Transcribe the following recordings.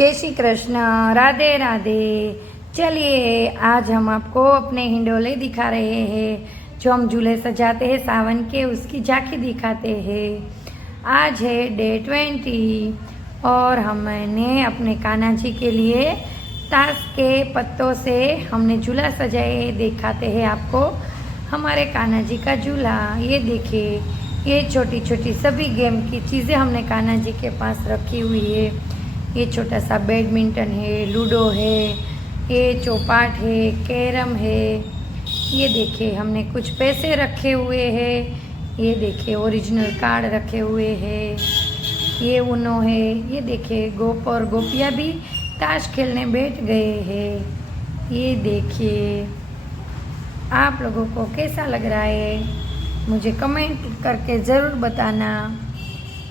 जय श्री कृष्ण, राधे राधे। चलिए आज हम आपको अपने हिंडोले दिखा रहे हैं। जो हम झूले सजाते हैं सावन के, उसकी झांकी दिखाते हैं। आज है डे 20 और हमने अपने कान्हा जी के लिए ताश के पत्तों से हमने झूला सजाए। दिखाते हैं आपको हमारे कान्हा जी का झूला। ये देखिए, ये छोटी छोटी सभी गेम की चीज़ें हमने कान्हा जी के पास रखी हुई है। ये छोटा सा बैडमिंटन है, लूडो है, ये चौपाट है, कैरम है। ये देखिए हमने कुछ पैसे रखे हुए हैं। ये देखिए ओरिजिनल कार्ड रखे हुए हैं। ये उनो है। ये देखिए गोप और गोपियाँ भी ताश खेलने बैठ गए हैं। ये देखिए, आप लोगों को कैसा लग रहा है मुझे कमेंट करके ज़रूर बताना।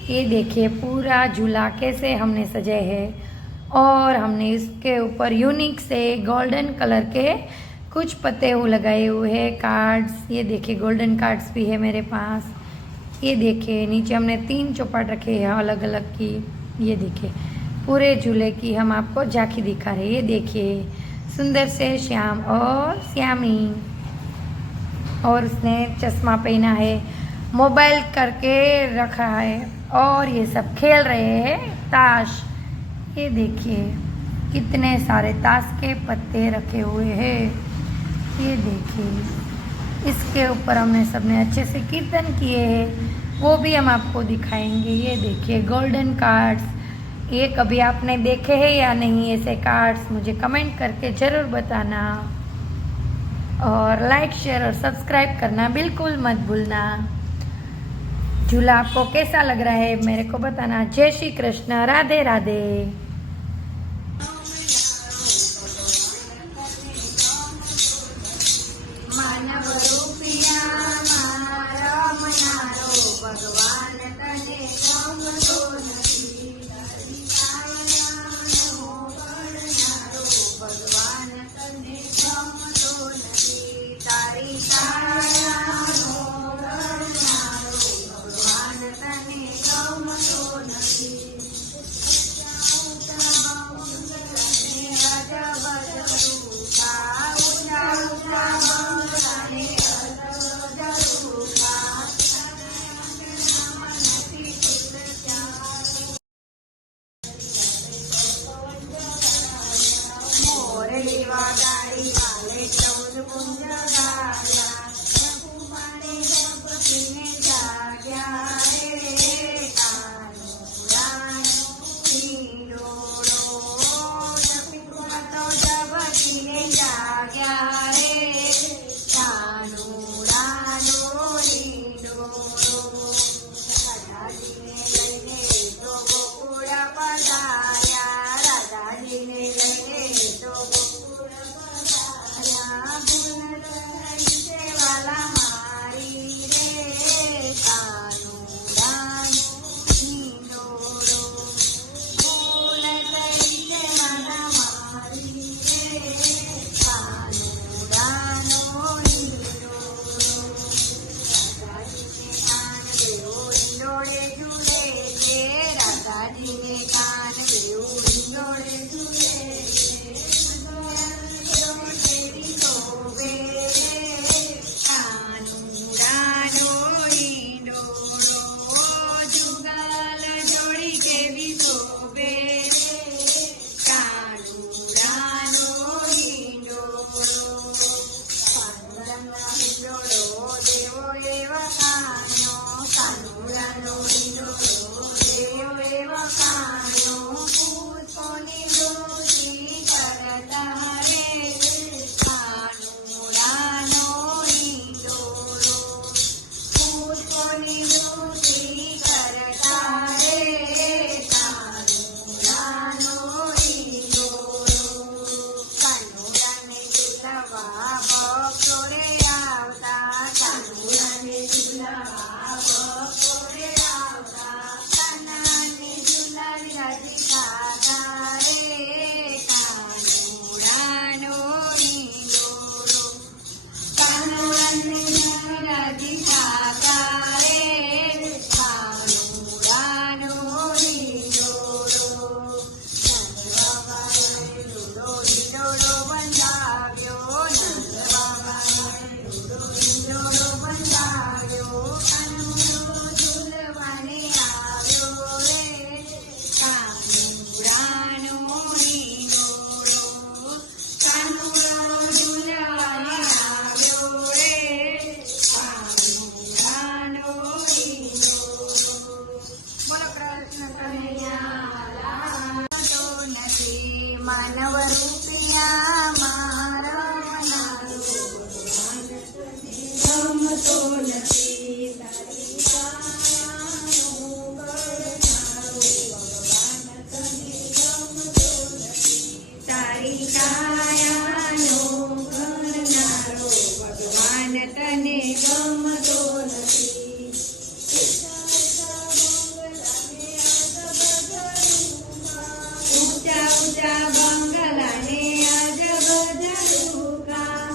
ये देखिए पूरा झूला कैसे हमने सजाए है और हमने इसके ऊपर यूनिक से गोल्डन कलर के कुछ पत्ते लगाए हुए हैं, कार्ड्स। ये देखिए गोल्डन कार्ड्स भी है मेरे पास। ये देखिए नीचे हमने 3 चौपाट रखे हैं अलग अलग की। ये देखिए पूरे झूले की हम आपको झांकी दिखा रहे हैं। ये देखिए सुंदर से श्याम और श्यामी, और उसने चश्मा पहना है, मोबाइल करके रखा है और ये सब खेल रहे हैं ताश। ये देखिए कितने सारे ताश के पत्ते रखे हुए हैं। ये देखिए इसके ऊपर हमने सबने अच्छे से कीर्तन किए हैं, वो भी हम आपको दिखाएंगे। ये देखिए गोल्डन कार्ड्स, ये कभी आपने देखे हैं या नहीं ऐसे कार्ड्स, मुझे कमेंट करके ज़रूर बताना। और लाइक शेयर और सब्सक्राइब करना बिल्कुल मत भूलना। झूला आपको कैसा लग रहा है मेरे को बताना। जय श्री कृष्ण, राधे राधे। मानव रूपिया मारा मनारो भगवान तने गमतो નથી તારી કાયાનો પડનારો ભગવાન તને ગમતો નથી તારી કાયાનો પડનારો ભગવાન તને ગમતો નથી રાજા બદલું ઊંચા ઊંચા બંગલાને મોરલી વાગાડી વાલે 14 ગુંજ ગાયા રઘુમાને ગણપતિને જાગ્યા રે કાનુડાનો હિંડોળો જપતો જપતીને જાગ્યા રે કાનુડાનો હિંડોળો રાજાજીને લઈને તો ગોકુળ પધાર્યા રાજાજીને લઈને તો ગોકુળ પધાર્યા ભૂલ રહી સેવાલા મારી રે કાનુડાનો હિંડોળો ભૂલ માનવ રૂપિયા મારા ગમતો નથી તારી કાયાનો તારી કાયાનો કરનારો ભગવાન તને ગમતો નથી ઊંચા ઊંચા બંગલાને અજબ ઝરૂકા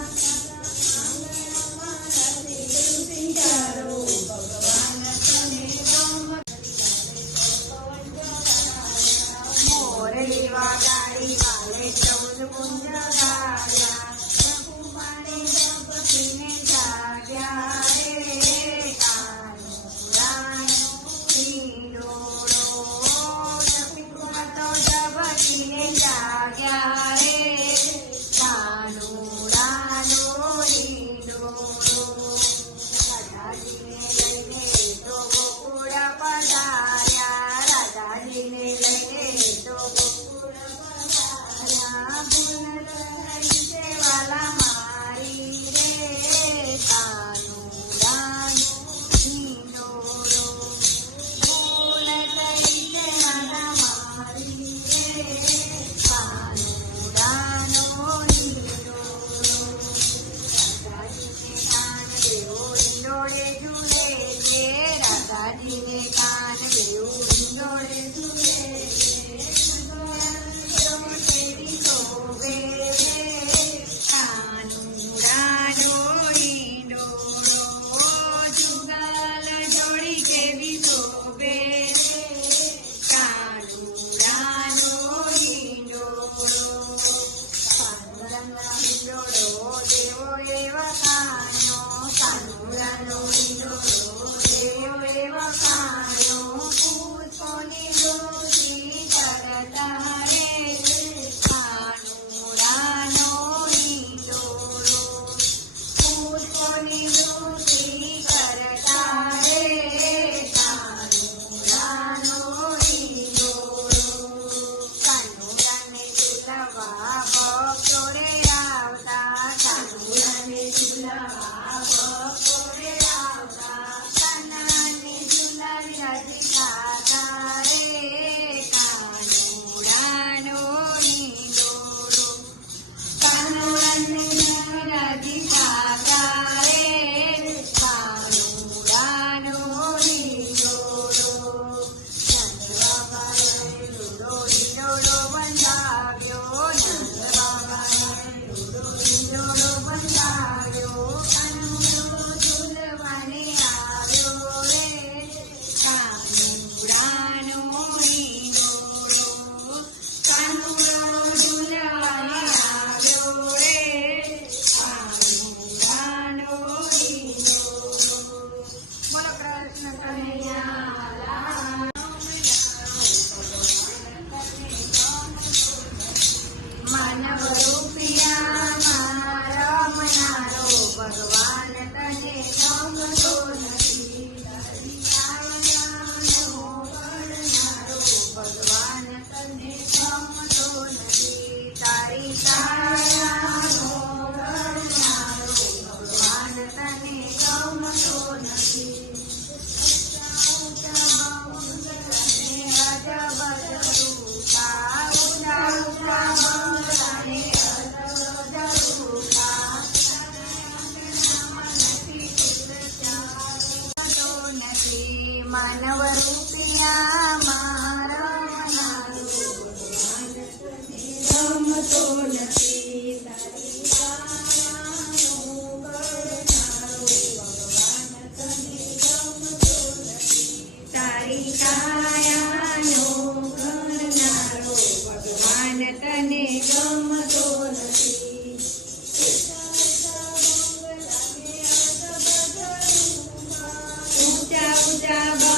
મોરલી વાગાડી વાલે ચૌદ કુંજ ગાયા રઘુમાને જપતીને જાગ્યા રે કાનુડાનો હિંડોળો જપતો જપતીને જાગ્યા રે કાનુડાનો હિંડોળો રાજાજીને લઈને તો ગોકુળ પધાર્યા રાજાજીને લઈને તો ગોકુળ પધાર્યા ભૂલ રહી સેવાલા મારી રે કાનુડાનો હિંડોળો ભૂલ રહી સેવાલા મારી રે કાનુડાનો હિંડોળો રાજાજીને કાન દેવો હિંડોળે ઝૂલે છે રાજાજીને કાન દેવો હિંડોળે ઝૂલે છે શોભે કાનુડાનો હિંડોળો જુગલ જોડી કેવી શોભે કાનુડાનો હિંડોળો કાનુડાનો હિંડોળો દેવો એવા કાનો કાનુડાનો હિંડોળો દેવો એવા કાનો પુષ્પોની દોષી કરતા રે કાનુડાનો હિંડોળો પુષ્પોની દોષી કરતા રે કાનુડાનો હિંડોળો કાનુડાને ઝૂલવા ભક્તો રે આવતા કાનુડાને ઝૂલવા ભક્તો રે આવતા કાનાને ઝૂલાવી રાજી ખાતા રે કાનુડાનો હિંડોળો કાનુડાને ઝૂલાવી રાજી ખાતા રે કાનુડાનો હિંડોળો નંદબાબાએ લૂડો હિંડોળો બંધાવ્યો નંદબાબાએ લૂડો હિંડોળો બંધાવ્યો કાનુડો ઝૂલવાને આવ્યો રે કાનુડાનો હિંડોળો કાનુડો ઝૂલવાને આવ્યો રે કાનુડાનો હિંડોળો બોલો કૃષ્ણ કનૈયા લાલ માનવ રૂપિયા મારા મનારો ભગવાન તને ગમતો નથી તારી કાયાનો કરનારો ભગવાન તને ગમતો નથી તારી કાયાનો કરનારો ભગવાન તને ગમતો નથી માનવ રૂપિયા મારા ગમતો નથી તારી કાયાનો કરનારો ભગવાન તને ગમતો નથી તારી કાયાનો કરનારો ભગવાન તને ગમતો નથી ઊંચા ઊંચા